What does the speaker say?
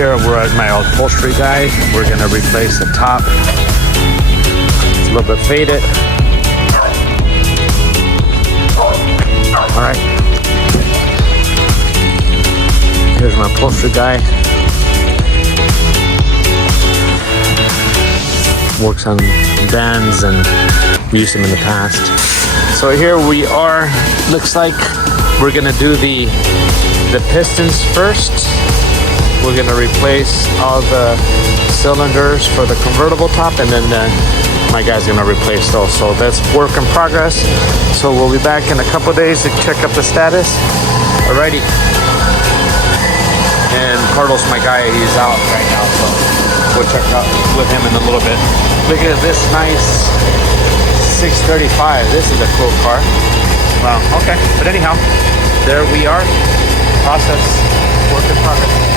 here we're at my upholstery guy. We're gonna replace the top. It's a little bit faded. All right. Here's my upholstery guy. Works on Benz and we used him in the past. So here we are. Looks like we're gonna do the pistons first. We're gonna replace all the cylinders for the convertible top, and then my guy's gonna replace those. So that's work in progress. So we'll be back in a couple days to check up the status. Alrighty. And Carlos, my guy, he's out right now, so we'll check out with him in a little bit. Look at this nice 635. This is a cool car. Wow, okay. But anyhow, there we are. Process, work in progress.